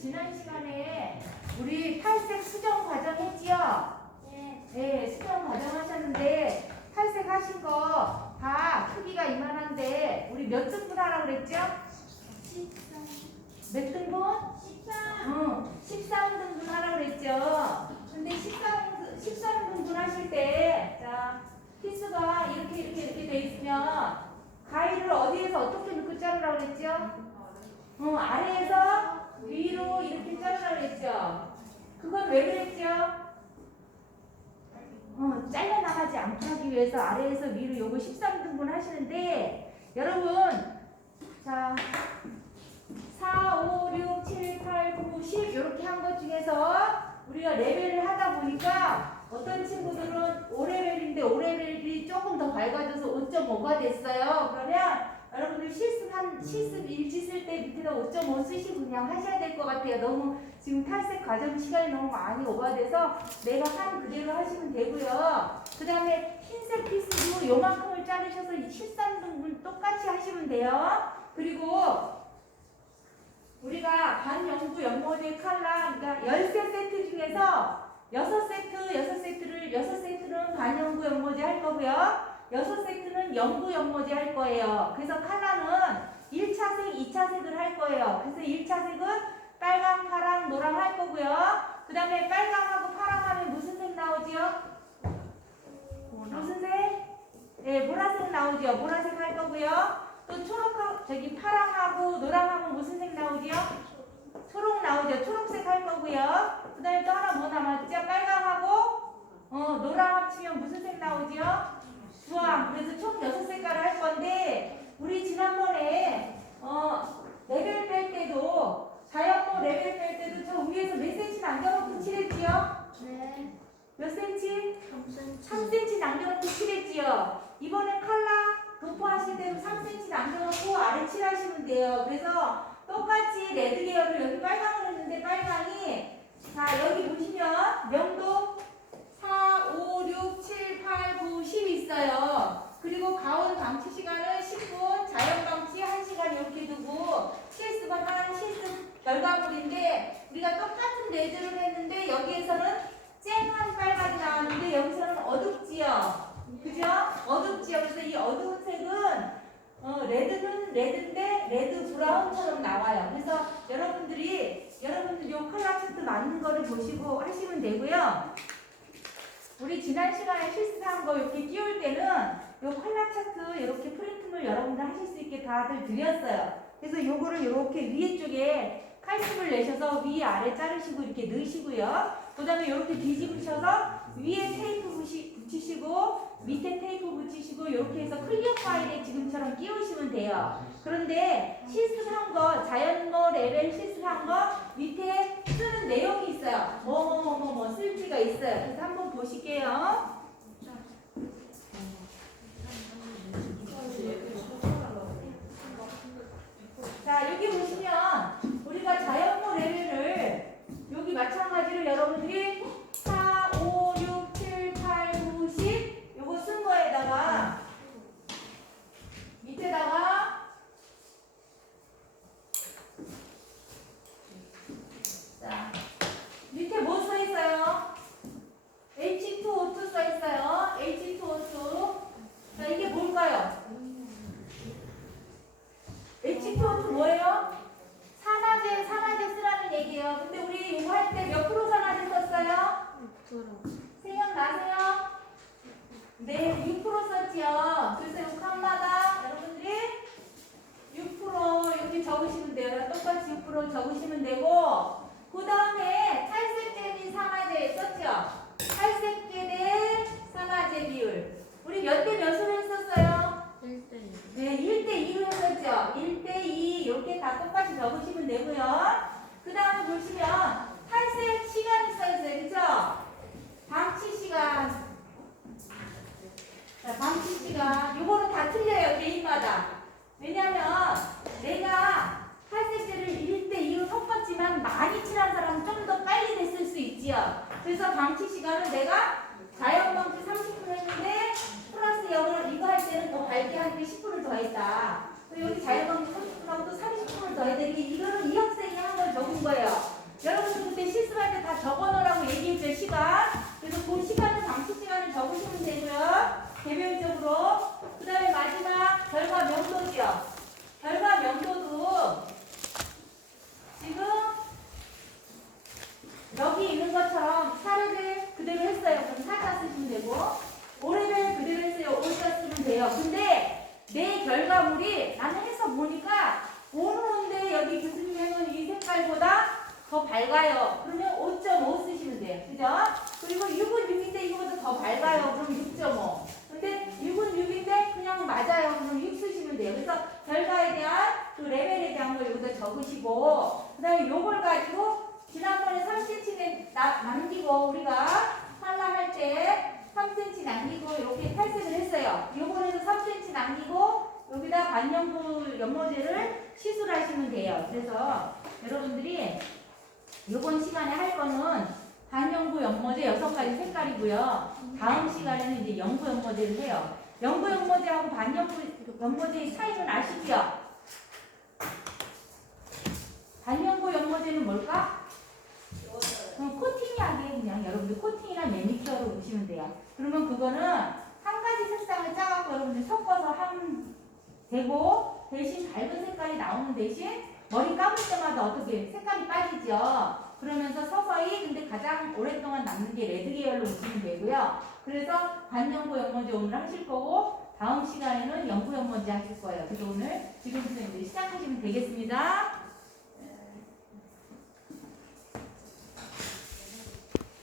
지난 시간에 우리 탈색 수정 과정 했지요? 네. 네, 수정 과정 하셨는데 탈색 하신 거 다 크기가 이만한데 우리 몇 등분 하라고 그랬죠? 13. 몇 등분? 13. 응, 13등분 하라고 그랬죠? 근데 13, 13등분 하실 때, 자, 피스가 이렇게 이렇게 이렇게 돼 있으면 가위를 어디에서 어떻게 넣고 자르라고 그랬죠? 어, 아래에서 위로 이렇게 자르라고 그랬죠? 그건 왜 그랬죠? 어, 잘려나가지 않게 하기 위해서 아래에서 위로 요거 13등분 하시는데 여러분 자 4, 5, 6, 7, 8, 9, 10 이렇게 한 것 중에서 우리가 레벨을 하다 보니까 어떤 친구들은 5레벨인데 5레벨이 조금 더 밝아져서 5.5가 됐어요. 그러면 여러분들 실습한 실습 일지 쓸 때 밑에다 5.5 쓰시고 그냥 하셔야 될 것 같아요. 너무 지금 탈색 과정 시간이 너무 많이 오버돼서 내가 한 그대로 하시면 되고요. 그 다음에 흰색 피스도 요만큼을 자르셔서 13등분 똑같이 하시면 돼요. 그리고 우리가 반영구 연모제 칼라 그러니까 13세트 중에서 6세트, 6세트를 6세트는 반영구 연모제 할 거고요. 6세트는 영구 연모제 할 거예요. 그래서 칼라는 1차색, 2차색을 할 거예요. 그래서 1차색은 빨강, 파랑, 노랑 할 거고요. 그 다음에 빨강하고 파랑 하면 무슨 색 나오지요? 무슨 색? 네, 보라색 나오죠. 보라색 할 거고요. 또 초록하고 저기 파랑하고 노랑하고 무슨 색 나오지요? 초록 나오죠. 초록색 할 거고요. 그 다음에 또 하나 뭐 남았죠? 빨강하고 어 노랑 합치면 무슨 색 나오지요? 주황. 그래서 총 여섯 색깔을 할 건데 우리 지난번에 어 레벨 뺄 때도 자연모 레벨 뺄 때도 저 위에서 몇 센치 남겨놓고 칠했지요? 네. 몇 센치? 3cm. 3cm 남겨놓고 칠했지요. 이번에 칼라 도포하실 때도 3cm 남겨놓고 아래 칠하시면 돼요. 그래서 똑같이 레드 계열을 여기 빨강을 했는데 빨강이 자 여기 보시면 명도 4, 5, 6, 7, 8, 9, 10 있어요. 그리고 가온 방치 시간은 10분, 자연 방치 1시간 이렇게 두고 실습은 하나는 실습 결과물인데 우리가 똑같은 레드를 했는데 여기에서는 쨍한 빨강이 나왔는데 여기서는 어둡지요. 그죠? 어둡지요. 그래서 이 어두운 색은 어, 레드는 레드인데 레드 브라운처럼 나와요. 그래서 여러분들이 여러분들 요 컬러 차트 맞는 거를 보시고 하시면 되고요. 우리 지난 시간에 실습한 거 이렇게 띄울 때는 요 컬러 차트 이렇게 프린트물 여러분들 하실 수 있게 다들 드렸어요. 그래서 요거를 이렇게 위에 쪽에 칼집을 내셔서 위 아래 자르시고 이렇게 넣으시고요. 그 다음에 이렇게 뒤집으셔서 위에 테이프 붙이, 붙이시고 밑에 테이프 붙이시고 이렇게 해서 클리어 파일에 지금처럼 끼우시면 돼요. 그런데 실습한 거 자연모 레벨 실습한 거 밑에 쓰는 내용이 있어요. 뭐뭐뭐뭐뭐 쓸지가 있어요. 그래서 한번 보실게요. 자 여기 보시면 우리가 자연모 레벨을 여기 마찬가지로 여러분들이 4, 5, 6, 7, 8, 9, 10 요거 쓴 거에다가 밑에다가 자 밑에 뭐 써 있어요? H2O2 써 있어요. H2O2 자 이게 뭘까요? H2O2 뭐예요? 산화제, 산화제 쓰라는 얘기예요. 근데 우리 이거 할 때 몇 프로 산화제 썼어요? 생각나세요? 네, 6% 썼지요. 이 칸마다 여러분들이 6% 이렇게 적으시면 돼요. 똑같이 6% 적으시면 되고 그 다음에 탈색제 및 산화제 썼죠? 탈색제 대 산화제 비율 우리 몇 대 몇으로 했었어요? 1대1. 네, 1대2로 했었죠. 1대2 이렇게 다 똑같이 적으시면 되고요. 방치 시간. 요거는 다 틀려요 개인마다. 왜냐면 내가 학생들을 1대 2로 섞었지만 많이 친한 사람은 좀 더 빨리 됐을 수 있지요. 그래서 방치 시간은 내가 자연 방치 30분 했는데 플러스 영어를 이거 할 때는 더 밝게 하기 10분을 더했다. 여기 자연 방치 30분하고 또 30분을 더해야 되는 게, 이거는 이 학생이 한 걸 적은 거예요. 여러분들 그때 실습할 때 다 적어놓으라고 얘기했죠 시간. 밝아요. 그러면 5.5 쓰시면 돼요. 그죠? 그리고 6은 6인데 이거보다 더 밝아요. 그럼 6.5. 근데 6은 6인데 그냥 맞아요. 그럼 6 쓰시면 돼요. 그래서 결과에 대한 그 레벨에 대한 걸 여기다 적으시고 그 다음에 요걸 가지고 지난번에 3cm 나, 남기고 우리가 팔라할 때 3cm 남기고 이렇게 탈색을 했어요. 요번에는 3cm 남기고 여기다 반영구 연모제를 시술하시면 돼요. 그래서 여러분들이 이번 시간에 할 거는 반영구 연모제 여섯 가지 색깔이고요. 다음 시간에는 이제 연구 연모제를 해요. 연구 연모제하고 반영구 연모제의 차이는 아시죠? 반영구 연모제는 뭘까? 그럼 코팅약이에요 그냥 여러분들 코팅이나 매니큐어로 보시면 돼요. 그러면 그거는 한 가지 색상을 짜갖고 여러분들 섞어서 하면 되고 대신 밝은 색깔이 나오는 대신 머리 감을 때마다 어떻게 색깔이 빠지죠. 그러면서 서서히 근데 가장 오랫동안 남는 게 레드 계열로 보시면 되고요. 그래서 반연구 연모제 오늘 하실 거고 다음 시간에는 연구 연모제 하실 거예요. 그래서 오늘 지금부터 이제 시작하시면 되겠습니다.